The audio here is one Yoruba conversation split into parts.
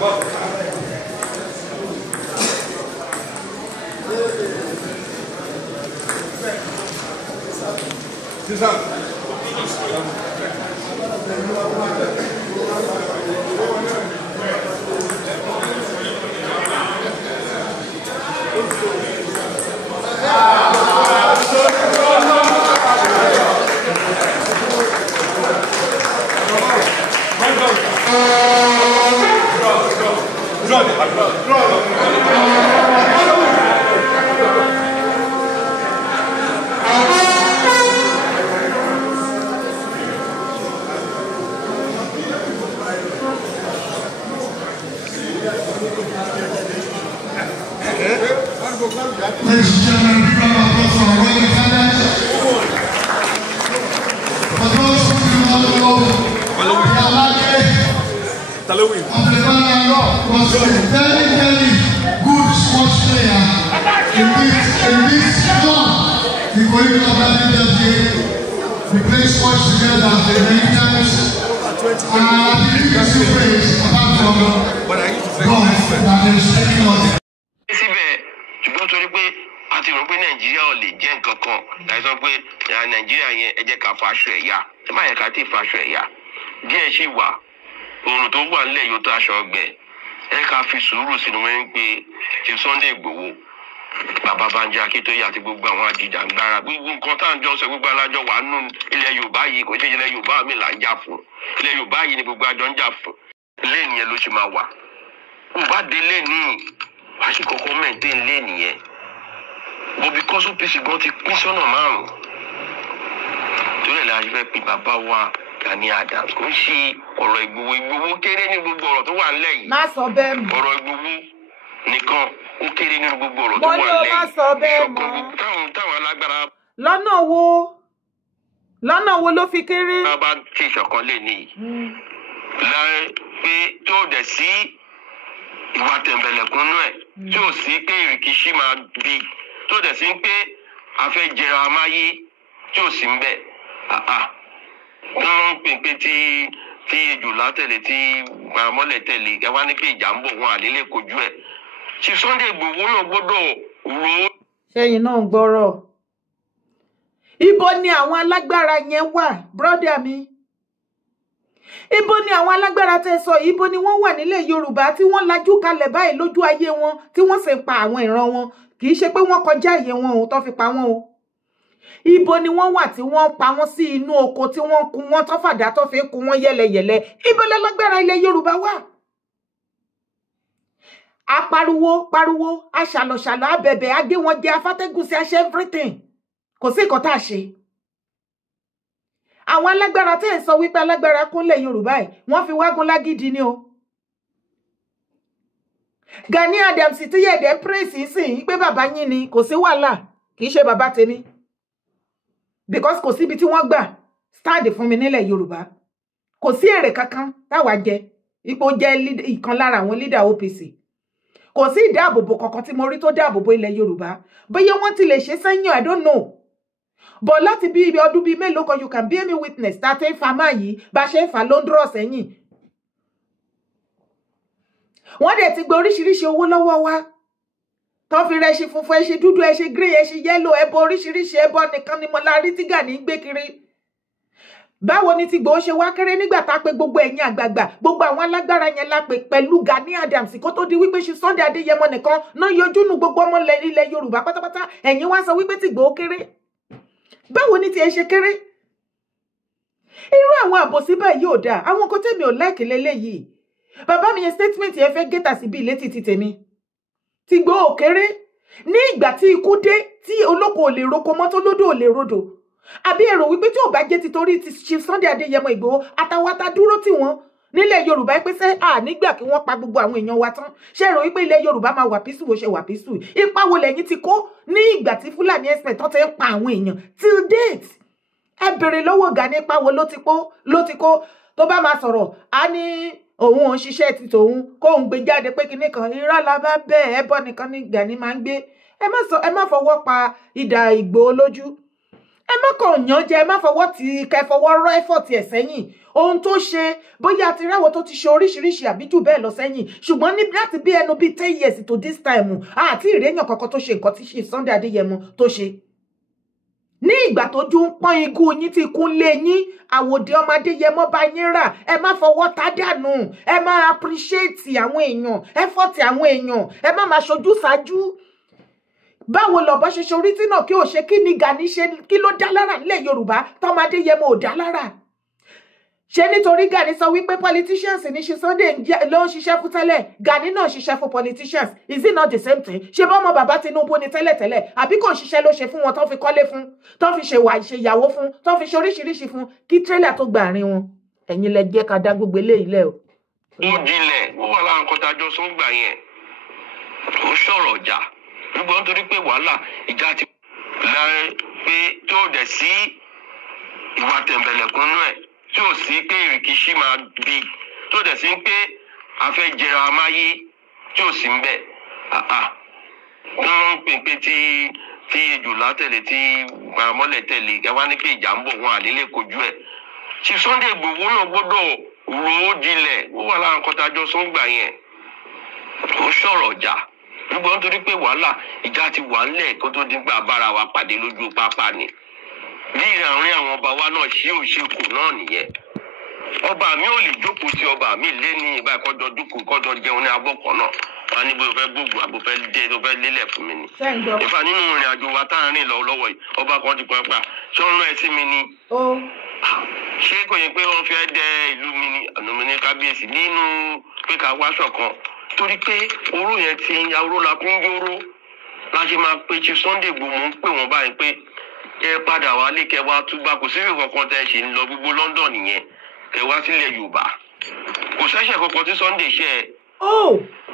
Igboho bàbá Bánjí Akíntóyè àti gbogbo àwọn àjìjàngbara gbogbo nǹkan tá à ń jọ sọ gbogbo alájọ wà nù ilẹ̀ Yorùbá yìí kò ṣe ilẹ̀ Yorùbá mi là ń jà fún ilẹ̀ Yorùbá yìí ni gbogbo àjọ ń jà fún lẹ́yìn yẹn ló ṣe máa wà ó bá dé lẹ́yìn wàá ṣe kọ́kọ́ mẹ́ǹtẹ́ lẹ́yìn yẹn but because OPC gan ti pín sọ́nà márùn-ún torí ẹ̀ la fẹ́ pín bàbá wa Gani Adams kò ń ṣe ọ̀rọ̀ Igboho kéré ní gbogbo ọ̀rọ̀ tó wà nílẹ̀ yìí má sọ bẹ́ẹ̀ mọ́ ọ̀rọ̀ Igboho nìkan ó kéré nínú gbogbo ọ̀rọ̀ tó wà nílẹ̀ yìí má sọ bẹ́ẹ̀ mọ́ táwọn alágbára lọ́nà wo ló fi kéré. bá ṣe ìṣọ̀kan lè ní láì pé tí ó dẹ̀ sí ìwà tẹ̀m̀bẹ̀lẹ̀kún nú ẹ̀ tí ò sí pé ìrìkìṣí máa bí tí ó dẹ̀ sí pé a fẹ́ jẹra amáyé tí ò sí ń bẹ̀ wọ́n ń pè pé tí ejòlá tẹ̀lé tí gbàmọ́lẹ̀ tẹ̀lé ẹ wá ní pé ìjà ń bọ̀ wọn àlélẹ́ kojú ẹ̀ tí Sunday Igboho náà gbọ́dọ̀ ro. sẹ́yìn náà ń gbọ́rọ̀ ibo ni àwọn alágbára yẹn wà brọ́dà mi ibo ni àwọn alágbára tẹ́ sọ ibo ni wọ́n wà nílẹ̀ Yorùbá tí wọ́n lajú kalẹ̀ báyìí lójú ayé wọn tí wọ́n sì pa àwọn ìran wọn kì í ṣe pé wọ́n kọjá ìyè wọn ò tó fi pa wọ́n o ibo ni wọ́n wà tí wọ́n pa wọ́n sí inú oko tí wọ́n kù wọ́n tó fàdá tó fi kù wọ́n yẹlẹyẹlẹ ibo lálágbára ilẹ̀ Yorùbá wà pariwo aṣàlọ̀ṣàlọ̀ abẹ̀bẹ̀ agé wọn jẹ afátẹ́gùn sí aṣẹ everything kò sí nǹkan tá a ṣe àwọn alágbára tẹ́ ẹ̀ sọ wípé alágbára kúnlẹ̀ Yorùbá ẹ̀ wọ́n fi wágún lágídí ni o Gani Adams tí yẹ̀dẹ̀ praise sí pé bàbá yín ni kò sí wàhálà kì í ṣe bàbá tèmi because kò síbi tí wọ́n gbà stand fún mi nílẹ̀ Yorùbá kò sí èrè kankan táwa jẹ ipò jẹ́ ìkan lára àwọn leader OPC kò sí ìdáàbòbò kankan tí mo rí tó dáàbòbò ilẹ̀ Yorùbá bóyá wọ́n ti lè ṣe sẹ́yìn I don't know but láti bí ọdún bíi mélòó kan you can bear me witness tá a ti ń fa máa yìí bá ṣe ń fa ló ń dúró sẹ́yìn wọ́n dẹ̀ ti gba oríṣiríṣi owó lọ́wọ́ wa tó fi rẹṣin funfun ẹṣin dúdú ẹṣin green ẹṣin yellow ẹbọ oríṣiríṣi ẹbọ nìkan ni mo la rí tí Gani gbé kiri báwo ni ti Igboho ṣe wá kéré nígbà tá a pè gbogbo ẹ̀yin àgbààgbà gbogbo àwọn alágbára yẹn la pè pẹ̀lú Gani Adams kó tó di wípé ṣe Sunday Adéyẹmọ nìkan náà yọjú nu gbogbo ọmọ ilẹ̀ Yorùbá pátápátá ẹ̀yin wá sọ wípé tí Igboho kéré báwo ni ti ẹ ṣe kéré irú àwọn àbòsí báyìí ò dáa àwọn nǹkan tèmi ò láìkì lélẹ́yìí bàbá mi yẹn statement yẹn fẹ́ gẹ́tà sí bíi létí ti tèmi tí Igboho kéré ní ìgbà tí ikú dé tí olóko ò lè roko mọ́ tó lódò ò lè rodò àbí èrò wípé tí ò bá jẹ́ ti torí ti Chief Sunday Adéyẹmọ Igboho àtàwátà dúró tí wọ́n nílẹ̀ Yorùbá pé sẹ́ nígbà kí wọ́n pa gbogbo àwọn èèyàn wa tán ṣé èrò wípé ilẹ̀ Yorùbá máa wà písù bó ṣe wà písù ipa wo lẹ́yìn ti kó ní ìgbà tí Fúlàní ẹ̀sìn tó ti ń pa àwọn èèyàn till date ẹ bèrè lọ́wọ́ Gani ipa wo ló ti kó tó bá máa sọ̀rọ̀ á ní òun ò ṣiṣẹ́ ti tòun kóun gbé jáde pé kinní kan irọ́ la bá bẹ́ẹ̀ ẹbọ nìkan ní Gani máa ń gbé ẹ má fọwọ́ pa idà Igboho lójú ẹ má kàn yàn jẹ ẹ má fọwọ́ tí kẹ fọwọ́ rọ́ ẹ̀fọ́ tí ẹ̀ sẹ́yìn ohun tó ṣe bóyá àti ráwọ̀ tó ti ṣe oríṣiríṣi àbí jù bẹ́ẹ̀ lọ sẹ́yìn ṣùgbọ́n ní láti bí ẹnu bíi 10 years to this time àti ìrèyàn kankan tó ṣe nǹkan tí ṣe Sunday Adéyẹmọ tó ṣe. Ní ìgbà tójú ń pọ́n igun yín tí ikún lé yín àwòdì ọmọ Adéyẹmọ bá yín rà ẹ má fọwọ́ tá dànù ẹ má appreciate àwọn èèyàn effort àwọn èèyàn ẹ má máa ṣojú ṣáájú. Báwo lọ̀bọ ṣe ṣorí tí náà kí ò ṣe kí ni Gani ṣe kí ló dá lára nílẹ̀ Yorùbá tọ́mọ Adéyẹmọ ò dá lára. Ṣé nítorí Gani sọ wípé politicians ní ṣe Sunday ló ń ṣiṣẹ́ fún tẹ́lẹ̀ Gani náà ṣiṣẹ́ fún politicians is it not the same thing? Ṣé bọ́mọ bàbá Tinubu ni tẹ́lẹ̀tẹ́lẹ̀ àbí kò ṣiṣẹ́ ló ṣe fún wọn tó fi kọ́lé fún tó fi ṣèyàwó fún tó fi ṣe oríṣiríṣi fún kí tírélà tó gbà àárín wọn. Ẹ̀yin lẹ jẹ́ ká dá gbogbo eléyìí lẹ̀ o. Ó dilẹ̀ ó wà láwọn nǹkan tá a jọ sọ ń gbà yẹn ó sọ̀rọ̀ ọjà gbogbo nítorí pé wàhálà ìjà ti lára pé tí ó dẹ̀ sí ìwà tẹ̀m̀bẹ̀lẹ̀kún náà ẹ̀ tí ò sí pé ìrìkìṣí máa bí tí ó dẹ̀ sí pé a fẹ́ jẹra amáyé tí ò sí ń bẹ̀ wọ́n ń pè pé tí ejò látẹ̀lé tí gbàmọ́lẹ̀ tẹ̀lé gẹ́gẹ́ ní pé ìjà ń bọ̀ wọn àdélé kojú ẹ̀ tí Sunday Igboho náà gbọ́dọ̀ rò ó dilẹ̀ ó wà láwọn nǹkan tá a jọ sọ ń gbà yẹn ó sọ̀rọ̀ ọjà gbogbo nítorí pé wàhálà ìjà ti wà ńlẹ̀ kó tó dín gbà bára wa pàdé lójú pápá ni bí ìrìn àwọn ọba wa náà ṣí òṣèkù náà nìyẹn ọba mi ò lè jókòó tí ọba mi lé ní ìbá ìkọjọ dúkùú kọjọ jẹun ní abọ́kọ̀ náà wọn ní bóyá fẹ́ gbogbo àbò fẹ́ dé tó fẹ́ lélẹ̀ fún mi ni ìfà nínú ìrìn àjò wa tá à ń rìn lọ́wọ́ yìí ọba kan ti pọ̀ pa ṣé wọ́n rán ẹ sí mi ni ṣé kò yẹ pé wọ́n fẹ́ dẹ ìlú mi ni àná mi ní kábíyèsí nínú pé ká wáṣọ kan torí pé oró yẹn ti ń ya oró la kún yóró la ṣe máa pe Chief Sunday Igboho ń pè wọ́n báyìí pé ẹ padà wálé kẹ wá túbà kò sí ìkọ̀kan tẹ ṣe ń lọ gbogbo London nìyẹn kẹ wá sílẹ̀ Yorùbá kò ṣẹ̀ṣẹ̀ kankan tí Sunday ṣe ẹ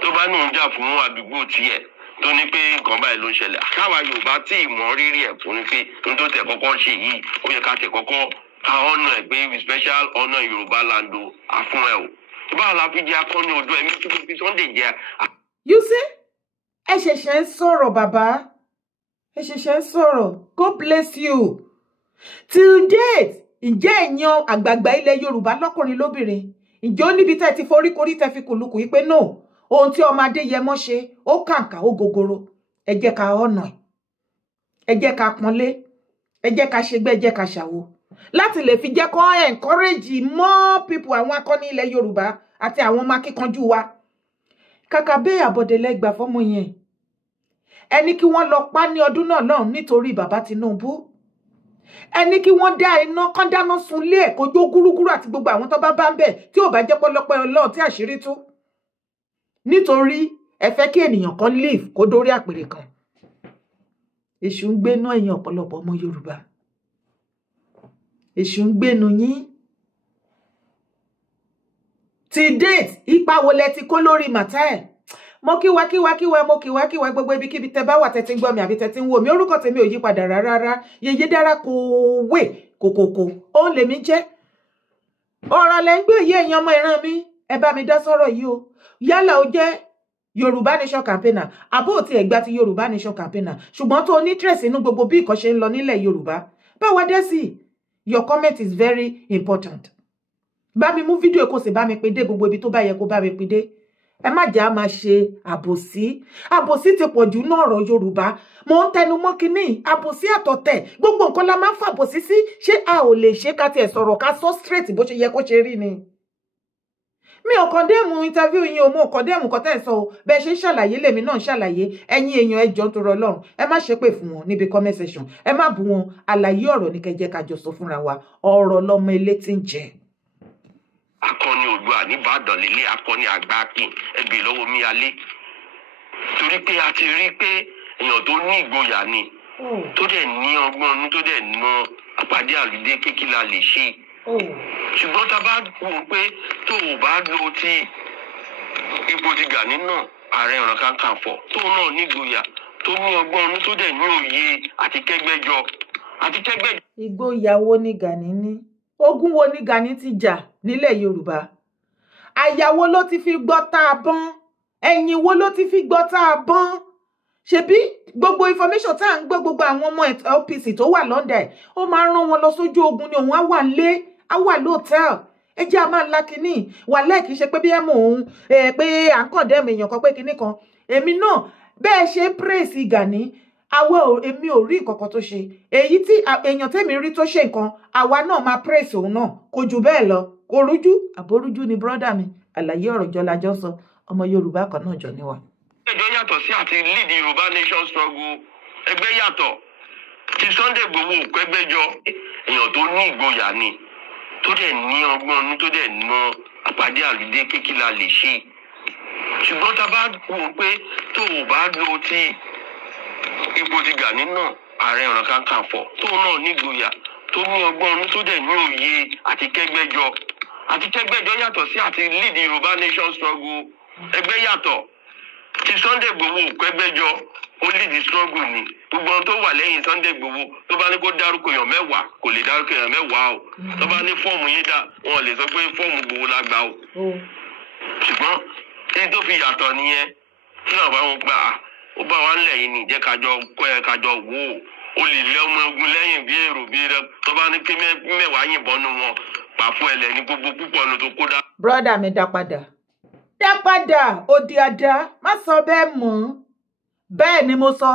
tó bá nù ń jà fún àdúgbò tiẹ̀ tó ní pé nǹkan báyìí ló ń ṣẹlẹ̀ káwa Yorùbá tí ìmọ̀ rírì ẹ̀ fún ni pé n tó tẹ̀ kọ́kọ́ ṣe yìí ó yẹ ká tẹ̀ kọ́kọ́ ká ọ̀nà ẹ̀ pé special honour Yorùbá land o àfún ẹ o báwo la fi jẹ́ akọni odò ẹ̀mí tí kò fi Sunday jẹ́. You see ẹ ṣẹ̀ṣẹ̀ ń sọ̀rọ̀ bàbá ẹ ṣẹ̀ṣẹ̀ ń sọ̀rọ̀ God bless you till date ǹjẹ́ ẹ̀yan àgbààgbà ilẹ̀ Yorùbá lọ́kùnrin lóbìnrin ǹjẹ́ ó níbi tẹ́ ti foríkorí tẹ́ fi kùlùkù yìí pé no ohun tí ọmọ Adéyẹmọ ṣe ó kàǹkà ó gogoro ẹ jẹ́ ká ọ̀nà ẹ jẹ́ ká pọ́nlé ẹ jẹ́ ká ṣègbè ẹ jẹ́ ká ṣàwo láti lè fi jẹ́ kó encourage more people àwọn akọni ilẹ̀ Yorùbá àti àwọn ọmọ akíkanjú wa kàkà bẹ́ẹ̀ àbọ̀dẹ̀lẹ́gbà fọ́mọ yẹn ẹni kí wọ́n lọ pa ní ọdún náà náà nítorí bàbá Tinubu ẹni kí wọ́n dá iná kán dáná sunlé ẹ̀ kójó gúrúgúrú àti gbogbo àwọn tó bá ń bẹ̀ tí ò bá jẹ́ pọ́lọ́pẹ́ Ọlọ́run tí àṣírí tú nítorí ẹ fẹ́ kí ènìyàn kan live kó dórí àpèrè kan èṣù ń gbénú ẹ̀yin ọ̀pọ̀lọpọ̀ ọmọ Yorùbá èṣù ń gbénu yín ti date ipa wo lẹ ti kó lórí màtá ẹ̀ mo kíwa gbogbo ibikíbi tẹ́ bá wà tẹ́ ti ń gbọ́ mi àbí tẹ́ ti ń wò mí orúkọ tèmi ò yí padà rárá yèyé dára kò wé kòkòkò ó lè mí jẹ́ ọ̀rọ̀ lẹ́ ń gbé yé èèyàn ọmọ ìran mi ẹ bá mi dá sọ̀rọ̀ yìí o yálà ó jẹ́ Yorùbá Nation campaigner àbó ò tiẹ̀ gba ti Yorùbá Nation campaigner ṣùgbọ́n tó ní interest inú gbogbo bí nǹkan ṣe ń lọ nílẹ̀ Yorùbá bá wa dé sí your comment is very important bá mi mú fídíò kó sì bá mi pín dé gbogbo ibi tó bá yẹ kó bá mi pín dé ẹ má jà máa ṣe àbòsí ti pọ̀ jù náà ọ̀rọ̀ Yorùbá mo ń tẹnu mọ́ kínní àbòsí àtọ̀tẹ̀ gbogbo nǹkan la máa ń fàbòsí sí ṣé a ò lè ṣe ká tiẹ̀ sọ̀rọ̀ ká sọ straight bó ṣe yẹ kó ṣe rí ni mi ò kọ̀ndẹ́mù interview yín o mo kọ̀ndẹ́mù kọ́tẹ́ ẹ̀ sọ o bẹ́ẹ̀ ṣe ń ṣàlàyé lèmi náà ń ṣàlàyé ẹ̀yin èèyàn ẹ jọ̀ọ́ nítorí Ọlọ́run ẹ má ṣépè fún wọn níbi comment section ẹ má bú wọn àlàyé ọ̀rọ̀ ní kẹjẹ kájọ sọ fúnra wa ọ̀rọ̀ lọmọ ilé tí ń jẹ. Akọni Oòduà nìbàdàn lílé akọni àgbà akin ẹgbẹ́ lọ́wọ́ mi alẹ́ torí pé a ti rí pé èèyàn tó ní ìgboyà ni tó dẹ̀ ní ọgbọ́n ní tó dẹ̀ ná àpàdé àlùdé kékeré lè ṣe ṣùgbọ́n tá a bá wò ó pé tó o bá lo ti ipò ti Gani náà ààrẹ ọ̀nà kakanfò tó náà ní ìgboyà tó ní ọgbọ́n ní tó dẹ̀ ní òye àti kẹ́gbẹ́jọ. Ìgboyà wo ni Gani ní? Ogun wo ni Gani ti jà nílẹ̀ Yorùbá? Àyà wo ló ti fi gbọ́ tá a bọ́n? Ẹ̀yìn wo ló ti fi gbọ́ tá a bọ́n? Ṣebí gbogbo information tá à ń gbọ́ gbogbo àwọn ọmọ OPC tó wà London ó máa ń rán wọn lọ sójú ogun ni òun á wà nílé á wà lóòtẹ́ẹ̀lì ẹ jẹ́ a máa la kinní wàhálà kì í ṣe pé bí ẹ mọ̀ òun pé à ń kàn dẹ́mu èèyàn kan pé kinní kan èmi náà bẹ́ẹ̀ ṣe praise Gani èmi ò rí nǹkan kan tó ṣe èyí tí èèyàn tẹ́mi rí tó ṣe nǹkan àwa náà máa praise òun náà kò jù bẹ́ẹ̀ lọ kò rújú àbórújú ni brọ́dà mi àlàyé ọ̀rọ̀ jọ lájọ́ sọ ọmọ Yorùbá kan náà jọ níwà. ẹjọ́ yàtọ̀ sí àti lead Yorùbá nation struggle ẹgbẹ́ yàtọ̀ ti Sunday Igboho kẹgbẹ́jọ èèyàn tó ní ìgboyà ni tó dẹ̀ ní ọgbọ́n ọdún tó dẹ̀ ná àpàdé àlùdé kékeré lè ṣe ṣùgbọ́n tá a bá wò ó pé tó o bá lo ti ipò ti Gani náà Ààrẹ Ọ̀nà Kakanfò tó náà ní ìgboyà tó ní ọgbọ́n ọdún tó dẹ̀ ní òye àti kẹgbẹ́jọ yàtọ̀ sí àti lead Yorùbá nation struggle ẹgbẹ́ yàtọ̀ ti Sunday Igboho kẹgbẹ́jọ ó lead struggle ni gbogbo ohun tó wà lẹ́yìn Sunday Igboho tó bá ní kó dárúkọ èèyàn mẹ́wàá kò lè dárúkọ èèyàn mẹ́wàá o tó bá ní fọ́ọ̀mù yín dá wọn lè sọ pé fọ́ọ̀mù Igboho la gbà o ṣùgbọ́n èyí tó fi yàtọ̀ nìyẹn tí wọn bá wọn gbà ó bá wa ń lẹ̀ yìí ni jẹ́ kájọ wò ó lè lé ọmọ ogun lẹ́yìn bí èrò bí rẹ tó bá ní kí mẹ́wàá yìnbọn nu wọn pa fún ẹlẹ́ ní gbogbo púpọ̀ ní tó kó dá. brọ́dà mi dá padà òdì àdá má sọ bẹ́ẹ̀ mọ́ bẹ́ẹ̀ ni mo sọ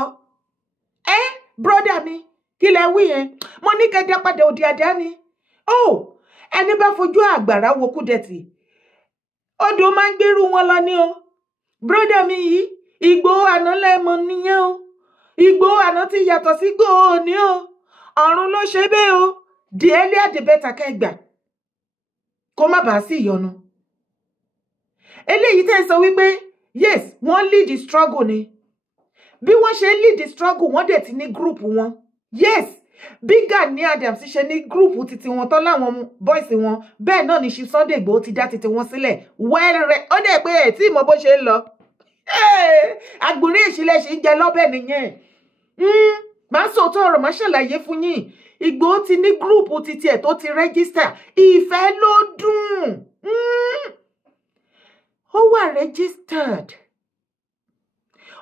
brọ́dà mi kí lẹ wí yẹn mo ní kẹ́ dá padà òdì àdá ni ẹni bá fojú àgbàrá wo Kúdẹ̀tì odò máa ń gbérù wọn lọ ní o brọ́dà mi yìí Ìgbòho àná lẹ́mọ nìyẹn o Ìgbòho àná ti yàtọ̀ sí Ìgbòho òní o ọ̀run ló ṣe bẹ́ẹ̀ o the earlier the better kẹgbà kó má bàa sí ìyọnu eléyìí tẹ́ sọ wípé yes wọ́n lead the struggle ni bí wọ́n ṣe lead the struggle wọ́n dẹ̀ ti ní group wọn yes bí Gani Adams ṣe ní group titi wọn tán láwọn boys wọn bẹ́ẹ̀ náà ni ṣe Sunday Igboho ti dá titi wọn sílẹ̀ wẹ́rẹ́ ó dẹ̀ pé ẹ̀ tí ìmọ̀ bó ṣe ń lọ àgbòrín ìṣílẹ̀ ṣe ń jẹ lọ́bẹ̀ nìyẹn máa sòótọ́ ọ̀rọ̀ máa ṣàlàyé fún yín Igboho ti ní group titi ẹ̀ tó ti register ìfẹ́ ló dùn ó wà registered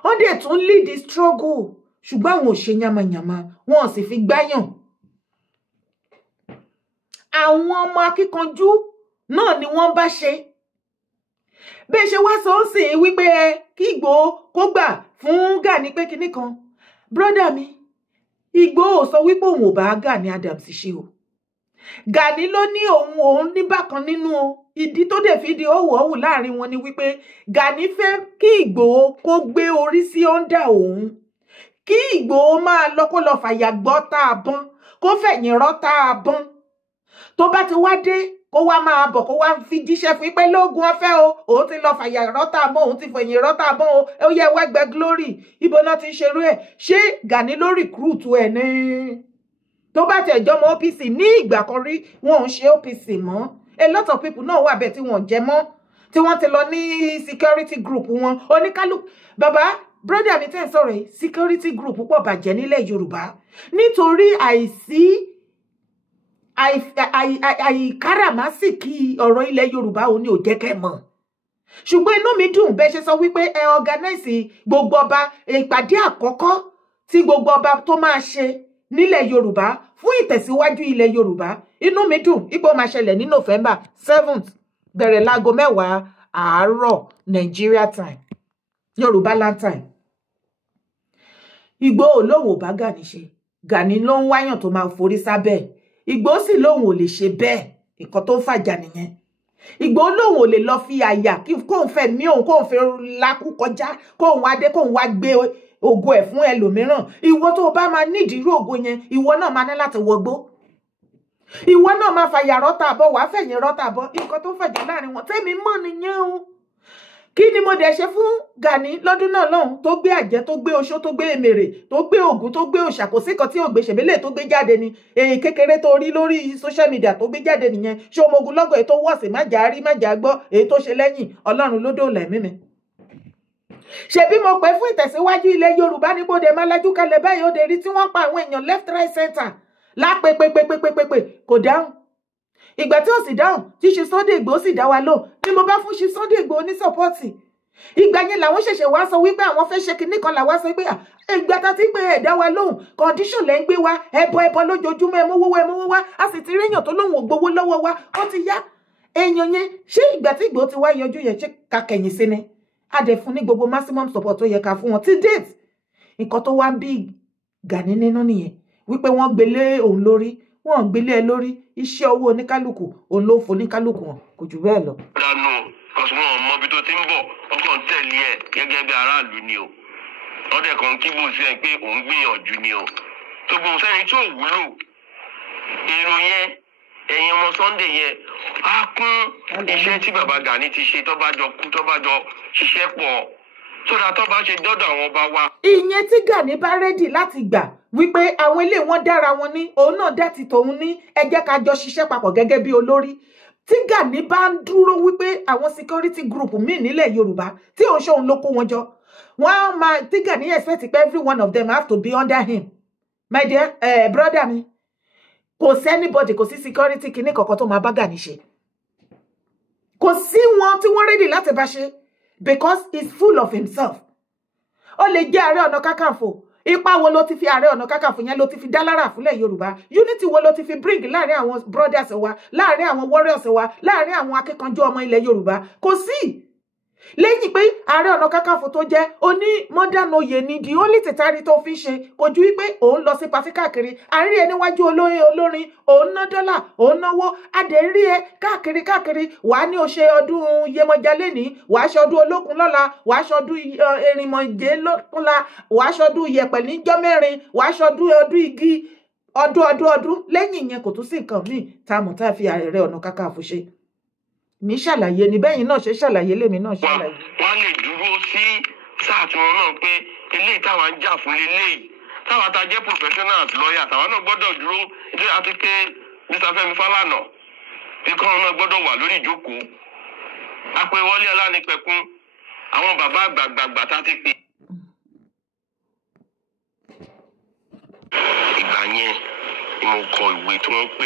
ó dẹ̀ tún lead the struggle ṣùgbọ́n àwọn ò ṣe yamayama wọn ò sì fi gbáyàn àwọn ọmọ akíkanjú náà ni wọ́n bá ṣe bẹ́ẹ̀ ṣe wá sọ ó sì wípé kí Igboho kó gbà fún Gani pé kinní kan brọ́dà mi Igboho sọ wípé òun ò bá Gani Adams ṣe o Gani ló ní òun ní bákan nínú o ìdí tó dẹ̀ fi di ọ̀wọ̀ọ̀wù láàrin wọn ni wípé Gani fẹ́ kí Igboho kó gbé orí sí ọ́ndà òun kí Igboho máa lọ kó lọ fàyà gbọ́ tá a bọ́n kó fẹ̀yìn rọ́ tá a bọ́n tó bá ti wá dé kó wá máa bọ̀ kó wá fi jíṣẹ́ fún pé lóògùn ọ̀fẹ́ o òun ti lọ fàyà rọ́ tá a bọ́n òun ti fẹ̀yìn rọ́ tá a bọ́n o ó yẹ wá gbẹ glory ibo náà ti ń ṣerú ẹ̀ ṣé Gani ló recruit ẹ̀ ní tó bá tẹ̀ jọmọ OPC ní ìgbà kan rí wọn ò ṣe OPC mọ́ a lot of people náà wà bẹ́ẹ̀ tí wọ́n jẹ mọ́ tí wọ́n ti lọ ní security group wọn oníkálukú bàbá brother mi tẹ́ sọ̀rọ̀ yìí security group pọ̀ bàjẹ́ nílẹ̀ Yorùbá nítorí àìsí àìkáràmásìkí ọ̀rọ̀ ilẹ̀ Yorùbá òun ni ò jẹ́ kẹ́ mọ̀ ṣùgbọ́n inú mi dùn bẹ́ẹ̀ ṣe sọ wípé ẹ organize gbogbo ọba ìpàdé àkọ́kọ́ tí gbogbo ọba tó máa ṣe nílẹ̀ Yorùbá fún ìtẹ̀síwájú ilẹ̀ Yorùbá inú mi dùn ipò máa ṣẹlẹ̀ ní November 7th bẹ̀rẹ̀ láago 10 àárọ̀ Nigeria time Yorùbá land time Igboho lóun ò bá Gani ṣe Gani ló ń wáyàn tó máa forí sábẹ́ Igboho sì lóun ò lè ṣe bẹ́ẹ̀ nǹkan tó ń fàjà nìyẹn Igboho lóun ò lè lọ fi àyà kí kóun fẹ́ mí òun kóun fẹ́ lákú kọjá kóun wá dé kóun wá gbé ògo ẹ̀ fún ẹlòmíràn ìwọ tó bá máa nídìí irú ògo yẹn ìwọ náà máa ní láti wọgbó ìwọ náà máa fàyà rọ́tà bọ́ wàá fẹ̀yìn rọ́tà bọ́ nǹkan tó fàjà láàrin wọn tẹ́mi mọ̀ nìyẹn o kí ni mo dẹ̀ ṣe fún Gani lọ́dún náà lọ́hùn tó gbé àjẹ́ tó gbé oṣó tó gbé èmèrè tó gbé ògún tó gbé òṣà kò sí kan tí ò gbé ṣèbílẹ̀ tó gbé jáde ni èyí kékeré tó rí lórí social media tó gbé jáde nìyẹn ṣé ọmọ ogun lọ́gọ̀ èyí tó wọ̀ sí má jà rí má jà gbọ́ èyí tó ṣe lẹ́yìn Ọlọ́run ló dóòlà ẹ̀mí mi ṣebí mo pẹ́ fún ìtẹ̀síwájú ilẹ̀ Yorùbá ní bóde máa lajú kalẹ̀ báyìí ó dé rí tí wọ́n pa àwọn èèyàn left right center lápẹpẹpẹpẹpẹ kò dáhùn ìgbà tí ó sì dáhùn tí ṣe Sunday Igboho sì dá wa lò ni mo bá fún ṣe Sunday Igboho ní sọ́pọ́ọ̀tì ìgbà yẹn làwọn ṣẹ̀ṣẹ̀ wá sọ wípé àwọn fẹ́ ṣe kinní kan làwa sọ pé ìgbà tá ti pé ẹ̀dá wa lóhùn condition lẹ́ ń gbé wa ẹbọ lójoojúmọ́ ẹmọ́wọ́ wá a sì ti ríyàn tó lóhùn ògbówó lọ́wọ́ wa ó ti yá èèyàn yẹn ṣé ìgbà tí Ìgbòho ti wá yọjú yẹn ṣé ká kẹ̀yìn sí ni a dẹ̀ fún ní gbogbo maximum support tó yẹ ká fún wọn tí date nǹkan tó wá ń bí Gani nínú nìyẹn wípé wọ́n gbélé òun lórí wọ́n gbélé ẹ lórí iṣẹ́ owó oníkálukú òun ló fò oníkálukú wọn kò jù bẹ́ẹ̀ lọ. dànù kọsùn wọn mọ ibi tó ti ń bọ̀ ọkàn ń tẹ̀lé ẹ gẹ́gẹ́ bí aráàlú ni o wọ́n dẹ̀ kàn kíbò sí ẹ pé òun gbìyànjú ni o tó gbọ́n sẹ́ni tí ò wúlò èrò yẹn ẹ̀yin ọmọ Sunday yẹn á kún iṣẹ́ tí bàbá Gani ti ṣe tó bá jọ kú tó bá jọ ṣiṣẹ́ pọ̀ sódà tó bá ṣe dọ́dọ̀ àwọn ọba wa. ìyẹn tí Gani bá rẹ́dì láti gbà wípé àwọn ilé wọn dára wọn ní òun náà dá ti tòun ní ẹ jẹ́ ká jọ ṣiṣẹ́ papọ̀ gẹ́gẹ́ bí olórí tí Gani bá ń dúró wípé àwọn security group míì nílẹ̀ Yorùbá tí òun ṣe òun ló kó wọn jọ wọ́n máa tí Gani expect pé every one of them have to be under him my dear brother mi kò sí anybody kò sí security kìíní kankan tó máa bá Gani ṣe kò sí wọn tí wọ́n ready láti bá ṣe because he's full of himself ó lè jẹ́ Ààrẹ Ọ̀nà Kakanfò ipa wo ló ti fi Ààrẹ Ọ̀nà Kakanfò yẹn ló ti fi dá lára fúnlẹ̀ Yorùbá unity wo ló ti fi bring láàrin àwọn brothers wa láàrin àwọn warriors wa láàrin àwọn akíkanjú ọmọ ilẹ̀ Yorùbá kò sí lẹ́yìn pé Ààrẹ Ọ̀nà Kakanfò tó jẹ́ oní modern oyè ni the only tìtàrí tó fi ṣe kò ju wípé òun lọ sí pàtí káàkiri àárí ẹ níwájú olórin òun ná dọ́là òun náwó adẹ̀rí ẹ káàkiri wàá ní o ṣe ọdún Yemọja lẹ́ni wàá ṣe ọdún Olókun lọ́la wàá ṣe ọdún Erinmọ̀jé lọ́la wàá ṣe ọdún Yẹ̀pẹ̀ níjọ́ mẹ́rin wàá ṣe ọdún igi ọdún lẹ́yìn yẹn kò tún sí nǹkan míì tá a mọ̀ tá a fi Ààrẹ Ọ̀nà Kakanfò ṣe mi ṣàlàyé ni bẹ́yìn náà ṣe ṣàlàyé lèmi náà ṣàlàyé. wọ́n lè dúró sí sáà tí wọ́n náà pé eléyìí táwa ń jà fún eléyìí táwa ta jẹ́ professionals lawyer táwa náà gbọ́dọ̀ dúró àti pé Mr. Fẹ́mi Fálànà bí kọ́ náà gbọ́dọ̀ wà lórí ìjókòó Apẹ̀wọlé Ọlánipẹ̀kun àwọn bàbá àgbààgbà tá ti pè. ìgbà yẹn ni mo kọ ìwé tí wọ́n pè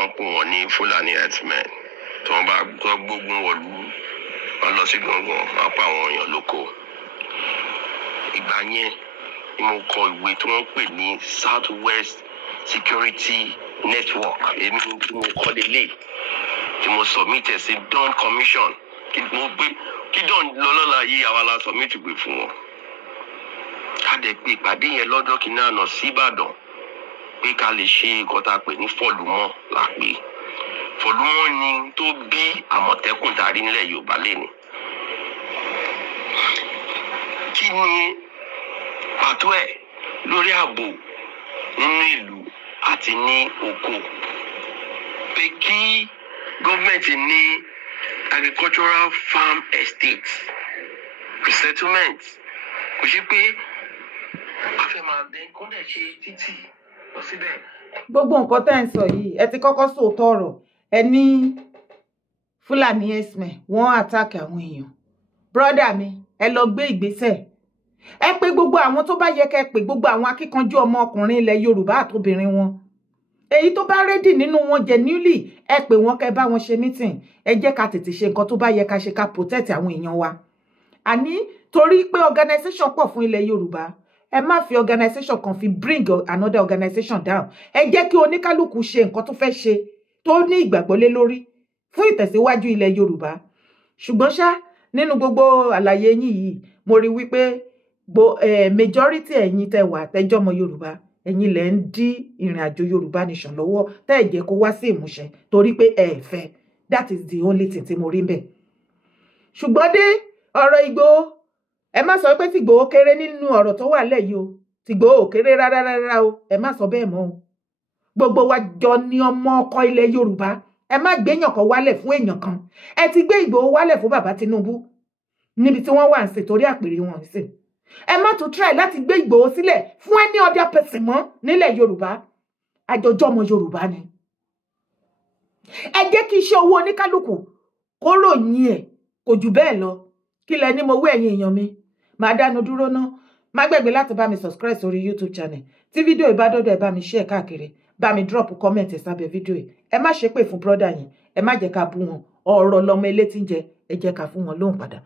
wọ́n pè wọ́n ní Fúlàní herdsmen tí wọ́n bá gbógun wọ̀lú wọ́n lọ sí gbọ̀ngàn wọ́n pa àwọn èèyàn lóko. ìgbà yẹn ni mo kọ ìwé tí wọ́n pè ní South West Security Network èmi tí mo kọ́ lélẹ̀ tí mo submit sí Dawn Commission kí Dawn lọ́lọ́la yìí àwa la submit gbé fún wọn. ká dẹ̀ pé ìpàdé yẹn lọ́jọ́ kìíní àná sí Ìbàdàn pé ká lè ṣe nǹkan tá a pè ní fọ̀lùmọ́ la pé fọ̀lùmọ́ ni tó bí Àmọ̀tẹ́kùn darí nílẹ̀ Yorùbá lẹ́nu. kí ni pàtó ẹ̀ lórí ààbò nínú ìlú àti ní oko pé kí gọ́ọ̀mẹ̀ntì ní agricultural farm estates resettlement kò ṣe pé a fẹ́ máa dé kó dẹ̀ ṣe títì lọ síbẹ̀. gbogbo nǹkan tẹ́ ń sọ yìí ẹ ti kọ́kọ́ sòótọ́ ọ̀rọ̀ ẹ ní Fúlàní herdsmen wọ́n attack àwọn èèyàn brọ́dà mi ẹ lọ gbé ìgbésẹ̀ ẹ pé gbogbo àwọn tó bá yẹ kẹ́ pé gbogbo àwọn akíkanjú ọmọ ọkùnrin ilẹ̀ Yorùbá àtobìnrin wọn èyí tó bá rédì nínú wọn genuinely ẹ pé wọn kẹ́ bá wọn ṣe meeting ẹ jẹ́ ká tètè ṣe nǹkan tó bá yẹ ká ṣe ká protect àwọn èèyàn wa àní torí pé organization pọ̀ fún ilẹ̀ Yorùbá ẹ má fi organization kan fi bring another organization down ẹ jẹ́ kí oníkálukú ṣe nǹkan tó fẹ́ ṣe tó ní ìgbàgbọ́ lé lórí fún ìtẹ̀síwájú ilẹ̀ Yorùbá ṣùgbọ́n ṣá nínú gbogbo àlàyé yín yìí mo rí wípé majority ẹ̀yin tẹ́ wà tẹ́jọ́ ọmọ Yorùbá ẹ̀yin lẹ ń dí ìrìn àjò Yorùbá nation lọ́wọ́ tẹ́ ẹ jẹ́ kó wá sí ìmúṣẹ torí pé ẹ fẹ́ that is the only thing tí mo rí ńbẹ̀ ṣùgbọ́n dé ọ̀rọ̀ Ìgbòho ẹ má sọ pé tí Ìgbòho kéré nínú ọ̀rọ̀ tó wà lẹ́yìn o tí Ìgbòho kéré rárá o ẹ má sọ bẹ́ẹ̀ mọ́ o gbogbo wa jọ ní ọmọ ọkọ ilẹ̀ Yorùbá ẹ má gbéyàn kan wálẹ̀ fún èèyàn kan ẹ ti gbé Ìgbòho wálẹ̀ fún bàbá Tinubu níbi tí wọ́n wà ń sè torí àpèrè wọn ń sè ẹ má tún try láti gbé Ìgbòho sílẹ̀ fún any other person mọ́ nílẹ̀ Yorùbá àjọjọ́ ọmọ Yorùbá ni ẹ jẹ́ kí iṣẹ́ owó oníkálukú kó ròyìn ẹ̀ kò jù bẹ́ẹ̀ lọ kí lẹ ní mo wé ẹ̀yin èèyàn mi máa dánu dúró ná má gbàgbé láti bá mi subscribe sórí YouTube channel tí fídíò ìbádọ́dọ̀ ẹ bá mi share káàkiri bá mi drop comment sábẹ́ fídíò yìí ẹ má ṣépè fún brother yín ẹ má jẹ́ ká bú wọn ọ̀rọ̀ lọmọ elétí ń jẹ ẹ jẹ́ ká fún wọn lóhùn padà